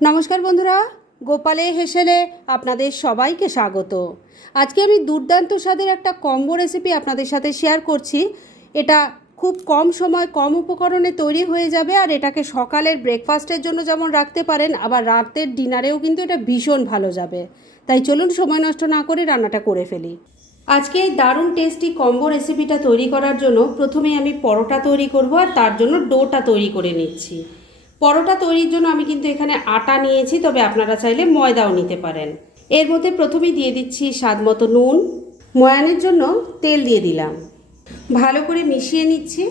নমস্কার বন্ধুরা, গোপালে হেসেলে আপনাদের সবাইকে স্বাগত। আজকে আমি দুর্দান্ত স্বাদের একটা কম্বো রেসিপি আপনাদের সাথে শেয়ার করছি। এটা খুব কম সময়, কম উপকরণে তৈরি হয়ে যাবে আর এটাকে সকালের ব্রেকফাস্টের জন্য যেমন রাখতে পারেন, আবার রাতের ডিনারেও কিন্তু এটা ভীষণ ভালো যাবে। তাই চলুন সময় নষ্ট না করে রান্নাটা করে ফেলি। আজকে এই দারুণ টেস্টি কম্বো রেসিপিটা তৈরি করার জন্য প্রথমে আমি পরোটা তৈরি করব আর তার জন্য ডোটা তৈরি করে নিচ্ছি। পরোটা তৈরির জন্য আমি কিন্তু এখানে আটা নিয়েছি, তবে আপনারা চাইলে ময়দাও নিতে পারেন। এর মধ্যে প্রথমেই দিয়ে দিচ্ছি স্বাদ মতো নুন। ময়ানের জন্য তেল দিয়ে দিলাম। ভালো করে মিশিয়ে নিচ্ছি।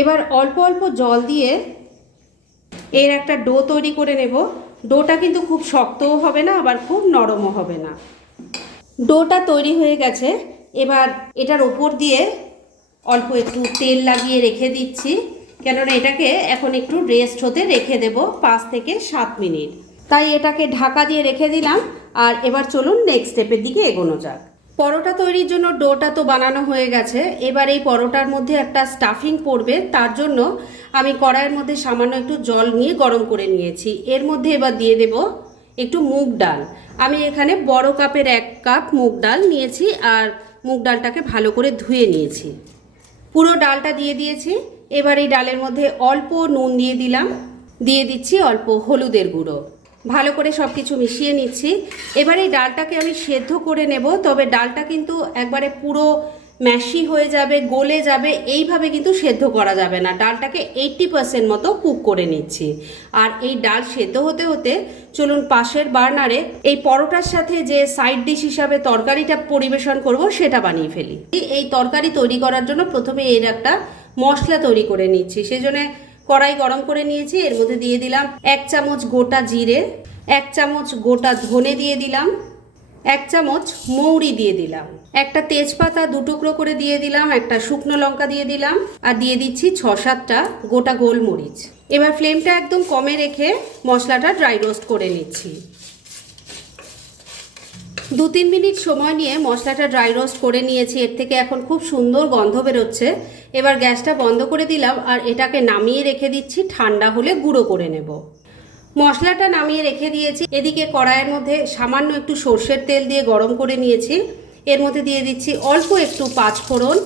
এবার অল্প অল্প জল দিয়ে এর একটা ডো তৈরি করে নেব। ডোটা কিন্তু খুব শক্তও হবে না, আবার খুব নরমও হবে না। ডোটা তৈরি হয়ে গেছে। এবার এটার ওপর দিয়ে অল্প একটু তেল লাগিয়ে রেখে দিচ্ছি। কেননা এটাকে এখন একটু রেস্ট হতে রেখে দেব পাঁচ থেকে সাত মিনিট। তাই এটাকে ঢাকা দিয়ে রেখে দিলাম, আর এবার চলুন নেক্সট স্টেপের দিকে এগোনো যাক। পরোটা তৈরির জন্য ডোটা তো বানানো হয়ে গেছে। এবার এই পরোটার মধ্যে একটা স্টাফিং পড়বে, তার জন্য আমি কড়াইয়ের মধ্যে সামান্য একটু জল নিয়ে গরম করে নিয়েছি। এর মধ্যে এবার দিয়ে দেব একটু মুগ ডাল। আমি এখানে বড় কাপের এক কাপ মুগ ডাল নিয়েছি, আর মুগ ডালটাকে ভালো করে ধুয়ে নিয়েছি। পুরো ডালটা দিয়ে দিয়েছি। এবার এই ডালের মধ্যে অল্প নুন দিয়ে দিলাম। দিয়ে দিচ্ছি অল্প হলুদের গুঁড়ো। ভালো করে সব কিছু মিশিয়ে নিচ্ছি। এবার এই ডালটাকে আমি সেদ্ধ করে নেব, তবে ডালটা কিন্তু একবারে পুরো ম্যাশি হয়ে যাবে, গলে যাবে, এইভাবে কিন্তু সেদ্ধ করা যাবে না। ডালটাকে এইট্টি পার্সেন্ট মতো কুক করে নিচ্ছি। আর এই ডাল সেদ্ধ হতে হতে চলুন পাশের বার্নারে এই পরোটার সাথে যে সাইড ডিশ হিসাবে তরকারিটা পরিবেশন করব, সেটা বানিয়ে ফেলি। এই তরকারি তৈরি করার জন্য প্রথমে এর একটা মশলা তৈরি করে নিচ্ছি। সেজন্য কড়াই গরম করে নিয়েছি, এর মধ্যে দিয়ে দিলাম এক চামচ গোটা জিরে, এক চামচ গোটা ধনে দিয়ে দিলাম, এক চামচ মৌরি দিয়ে দিলাম, একটা তেজপাতা দু টুকরো করে দিয়ে দিলাম, একটা শুকনো লঙ্কা দিয়ে দিলাম, আর দিয়ে দিচ্ছি ছ সাতটা গোটা গোলমরিচ। এবার ফ্লেমটা একদম কমে রেখে মশলাটা ড্রাই রোস্ট করে নিচ্ছি। দু তিন মিনিট সময় নিয়ে মশলাটা ড্রাই রোস্ট করে নিয়েছি। এর থেকে এখন খুব সুন্দর গন্ধ বেরোচ্ছে। এবার গ্যাসটা বন্ধ করে দিলাম আর এটাকে নামিয়ে রেখে দিচ্ছি। ঠান্ডা হলে গুঁড়ো করে নেব। মশলাটা নামিয়ে রেখে দিয়েছি। এদিকে কড়াইয়ের মধ্যে সামান্য একটু সর্ষের তেল দিয়ে গরম করে নিয়েছি। এর মধ্যে দিয়ে দিচ্ছি অল্প একটু পাঁচ ফোড়ন।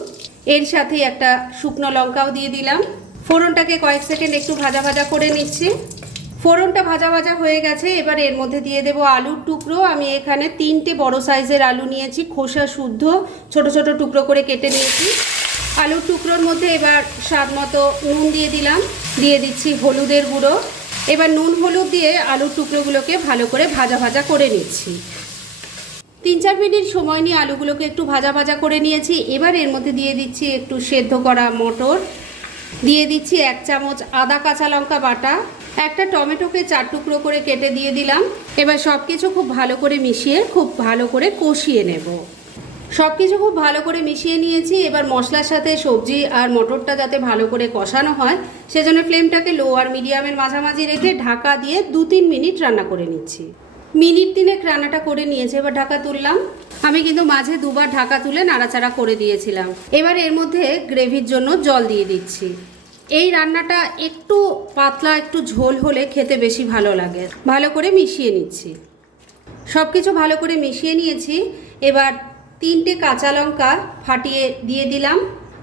এর সাথে একটা শুকনো লঙ্কাও দিয়ে দিলাম। ফোড়নটাকে কয়েক সেকেন্ড একটু ভাজা ভাজা করে নিচ্ছি। ফোড়নটা ভাজা ভাজা হয়ে গেছে, এবার এর মধ্যে দিয়ে দেবো আলুর টুকরো। আমি এখানে তিনটে বড় সাইজের আলু নিয়েছি, খোসা শুদ্ধ, ছোট ছোট টুকরো করে কেটে নিয়েছি। আলুর টুকরোর মধ্যে এবার স্বাদ মতো নুন দিয়ে দিলাম, দিয়ে দিচ্ছি হলুদের গুঁড়ো। এবার নুন হলুদ দিয়ে আলুর টুকরোগুলোকে ভালো করে ভাজা ভাজা করে নিচ্ছি। তিন চার মিনিট সময় নিয়ে আলুগুলোকে একটু ভাজা ভাজা করে নিয়েছি। এবার এর মধ্যে দিয়ে দিচ্ছি একটু সেদ্ধ করা মটর। দিয়ে দিচ্ছি এক চামচ আদা কাঁচা লঙ্কা বাটা। একটা টমেটোকে চার টুকরো করে কেটে দিয়ে দিলাম। এবার সব কিছু খুব ভালো করে মিশিয়ে, খুব ভালো করে কষিয়ে নেব। সব কিছু খুব ভালো করে মিশিয়ে নিয়েছি। এবার মশলার সাথে সবজি আর মটরটা যাতে ভালো করে কষানো হয়, সেজন্য ফ্লেমটাকে লো আর মিডিয়ামের মাঝামাঝি রেখে ঢাকা দিয়ে দু তিন মিনিট রান্না করে নিচ্ছি। মিনিট তিনেক রান্নাটা করে নিয়েছে, এবার ঢাকা তুললাম। আমি কিন্তু মাঝে দুবার ঢাকা তুলে নাড়াচাড়া করে দিয়েছিলাম। এবার এর মধ্যে গ্রেভির জন্য জল দিয়ে দিচ্ছি। এই রান্নাটা একটু পাতলা, একটু ঝোল হলে খেতে বেশি ভালো লাগে। ভালো করে মিশিয়ে নিচ্ছি। সব কিছু ভালো করে মিশিয়ে নিয়েছি। এবার তিনটে কাঁচা লঙ্কা ফাটিয়ে দিয়ে দিলাম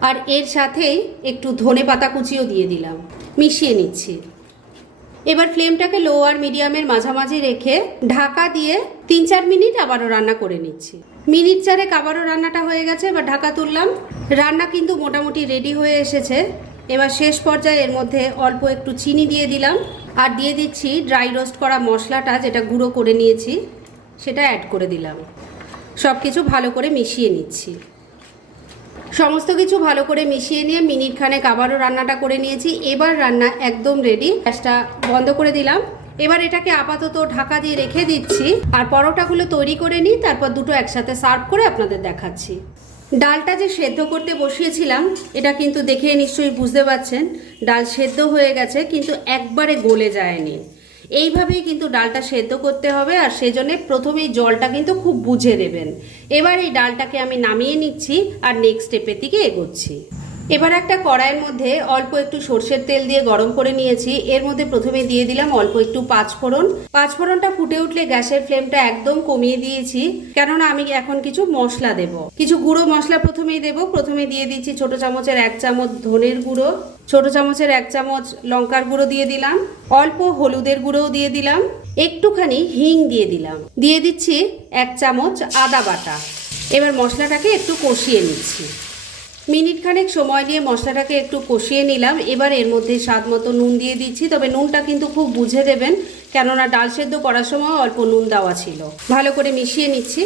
আর এর সাথেই একটু ধনে পাতা কুচিও দিয়ে দিলাম। মিশিয়ে নিচ্ছি। এবার ফ্লেমটাকে লো আর মিডিয়ামের মাঝামাঝি রেখে ঢাকা দিয়ে তিন চার মিনিট আবারও রান্না করে নিচ্ছি। মিনিট চারেক আবারও রান্নাটা হয়ে গেছে, এবার ঢাকা তুললাম। রান্না কিন্তু মোটামুটি রেডি হয়ে এসেছে। এবার শেষ পর্যায়ে এর মধ্যে অল্প একটু চিনি দিয়ে দিলাম আর দিয়ে দিচ্ছি ড্রাই রোস্ট করা মশলাটা যেটা গুঁড়ো করে নিয়েছি, সেটা অ্যাড করে দিলাম। সব কিছু ভালো করে মিশিয়ে নিচ্ছি। সমস্ত কিছু ভালো করে মিশিয়ে নিয়ে মিনিট খানেক আবারও রান্নাটা করে নিয়েছি। এবার রান্না একদম রেডি গ্যাসটা বন্ধ করে দিলাম। এবার এটাকে আপাতত ঢাকা দিয়ে রেখে দিচ্ছি আর পরোটাগুলো তৈরি করে নিই, তারপর দুটো একসাথে সার্ভ করে আপনাদের দেখাচ্ছি। ডালটা যে সেদ্ধ করতে বসিয়েছিলাম, এটা কিন্তু দেখে নিশ্চয়ই বুঝতে পারছেন, ডাল সেদ্ধ হয়ে গেছে, কিন্তু একবারে গলে যায়নি। এইভাবেই কিন্তু ডালটা সেদ্ধ করতে হবে, আর সেজন্য প্রথমেই জলটা কিন্তু খুব বুঝে দেবেন এবার এই ডালটাকে আমি নামিয়ে নিচ্ছি, আর নেক্সট স্টেপের দিকে এগোচ্ছি। এবার একটা কড়াইয়ের মধ্যে অল্প একটু সর্ষের তেল দিয়ে গরম করে নিয়েছি। এর মধ্যে প্রথমে দিয়ে দিলাম অল্প একটু পাঁচফোড়ন। পাঁচফোড়নটা ফুটে উঠলে গ্যাসের ফ্লেমটা একদম কমিয়ে দিয়েছি, কেননা আমি এখন কিছু মশলা দেব। কিছু গুঁড়ো মশলা প্রথমেই দেব। প্রথমে দিয়ে দিচ্ছি ছোট চামচের এক চামচ ধনের গুঁড়ো, ছোট চামচের এক চামচ লঙ্কার গুঁড়ো দিয়ে দিলাম, অল্প হলুদের গুঁড়োও দিয়ে দিলাম, একটুখানি হিং দিয়ে দিলাম। দিয়ে দিচ্ছি এক চামচ আদা বাটা। এবার মশলাটাকে একটু কষিয়ে নিচ্ছি। মিনিট খানেক সময় নিয়ে মশলাটাকে একটু কষিয়ে নিলাম। এবার এর মধ্যে স্বাদ মতো নুন দিয়ে দিচ্ছি, তবে নুনটা কিন্তু খুব বুঝে দেবেন, কেননা ডাল সেদ্ধ করার সময় অল্প নুন দেওয়া ছিল। ভালো করে মিশিয়ে নিচ্ছি।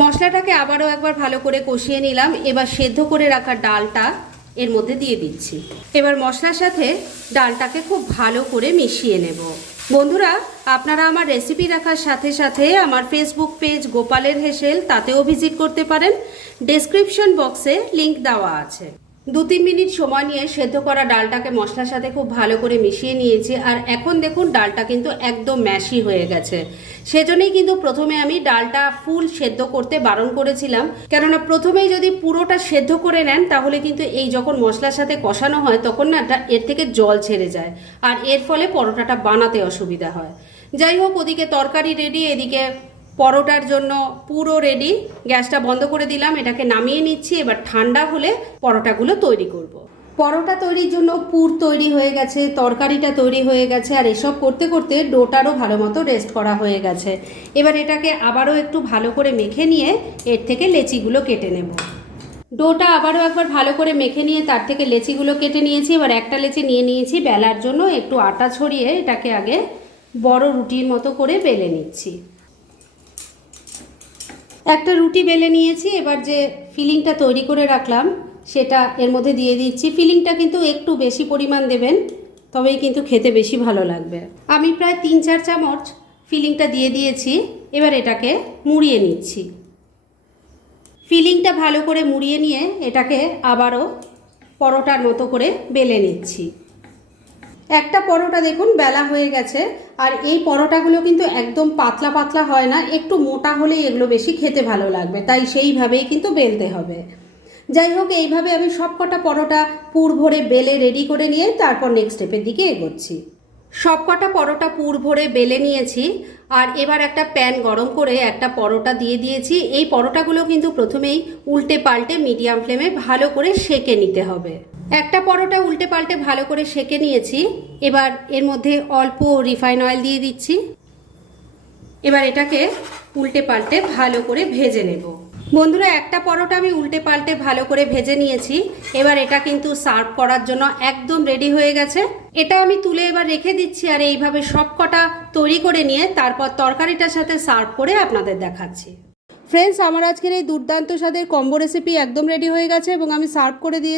মশলাটাকে আবারও একবার ভালো করে কষিয়ে নিলাম। এবার সেদ্ধ করে রাখা ডালটা এর মধ্যে দিয়ে দিচ্ছি। এবার মশলার সাথে ডালটাকে খুব ভালো করে মিশিয়ে নেব। বন্ধুরা, আপনারা আমার রেসিপি দেখার সাথে সাথে আমার ফেসবুক পেজ গোপালের হেসেল তাতেও ভিজিট করতে পারেন। ডেসক্রিপশন বক্সে লিংক দেওয়া আছে। দু তিন মিনিট সময় নিয়ে সেদ্ধ করা ডালটাকে মশলার সাথে খুব ভালো করে মিশিয়ে নিয়েছি। আর এখন দেখুন, ডালটা কিন্তু একদম ম্যাশি হয়ে গেছে। সেজন্যই কিন্তু প্রথমে আমি ডালটা ফুল সেদ্ধ করতে বারণ করেছিলাম। কেননা প্রথমেই যদি পুরোটা সেদ্ধ করে নেন, তাহলে কিন্তু এই যখন মশলার সাথে কষানো হয়, তখন না এর থেকে জল ছেড়ে যায়। আর এর ফলে পরোটাটা বানাতে অসুবিধা হয়। যাই হোক, ওদিকে তরকারি রেডি এদিকে পরোটার জন্য পুরো রেডি গ্যাসটা বন্ধ করে দিলাম, এটাকে নামিয়ে নিচ্ছি। এবার ঠান্ডা হলে পরোটাগুলো তৈরি করব। পরোটা তৈরির জন্য পুর তৈরি হয়ে গেছে, তরকারিটা তৈরি হয়ে গেছে, আর এসব করতে করতে ডোটারও ভালো মতো রেস্ট করা হয়ে গেছে। এবার এটাকে আবারও একটু ভালো করে মেখে নিয়ে এর থেকে লেচিগুলো কেটে নেব। ডোটা আবারও একবার ভালো করে মেখে নিয়ে তার থেকে লেচিগুলো কেটে নিয়েছি। এবার একটা লেচি নিয়ে নিয়েছি, বেলার জন্য একটু আটা ছড়িয়ে এটাকে আগে বড় রুটির মতো করে বেলে নিচ্ছি। একটা রুটি বেলে নিয়েছি, এবার যে ফিলিংটা তৈরি করে রাখলাম, সেটা এর মধ্যে দিয়ে দিচ্ছি। ফিলিংটা কিন্তু একটু বেশি পরিমাণ দেবেন, তবেই কিন্তু খেতে বেশি ভালো লাগবে। আমি প্রায় তিন চার চামচ ফিলিংটা দিয়ে দিয়েছি, এবার এটাকে মুড়িয়ে নিচ্ছি। ফিলিংটা ভালো করে মুড়িয়ে নিয়ে এটাকে আবারও পরোটার মতো করে বেলে নিচ্ছি। একটা পরোটা দেখুন, বেলা হয়ে গেছে। আর এই পরোটাগুলো কিন্তু একদম পাতলা পাতলা হয় না, একটু মোটা হলেই এগুলো বেশি খেতে ভালো লাগবে, তাই সেইভাবেই কিন্তু বেলতে হবে। যাই হোক, এইভাবে আমি সব কটা পরোটা পুর ভরে বেলে রেডি করে নিয়ে তারপর নেক্সট স্টেপের দিকে এগোচ্ছি। সব কটা পরোটা পুর ভরে বেলে নিয়েছি, আর এবার একটা প্যান গরম করে একটা পরোটা দিয়ে দিয়েছি। এই পরোটাগুলো কিন্তু প্রথমেই উল্টে পাল্টে মিডিয়াম ফ্লেমে ভালো করে সেকে নিতে হবে। একটা পরোটা উল্টে পাল্টে ভালো করে সেকে নিয়েছি। এবার এর মধ্যে অল্প রিফাইন অয়েল দিয়ে দিচ্ছি। এবার এটাকে উল্টে পাল্টে ভালো করে ভেজে নেব। বন্ধুরা, একটা পরোটা আমি উল্টে পাল্টে ভালো করে ভেজে নিয়েছি। এবার এটা কিন্তু সার্ভ করার জন্য একদম রেডি হয়ে গেছে। এটা আমি তুলে এবার রেখে দিচ্ছি আর এইভাবে সব কটা তৈরি করে নিয়ে তারপর তরকারিটার সাথে সার্ভ করে আপনাদের দেখাচ্ছি। ফ্রেন্ডস, আমার আজকের এই দুর্দান্ত স্বাদের কম্বো রেসিপি একদম রেডি হয়ে গেছে এবং আমি সার্ভ করে দিয়ে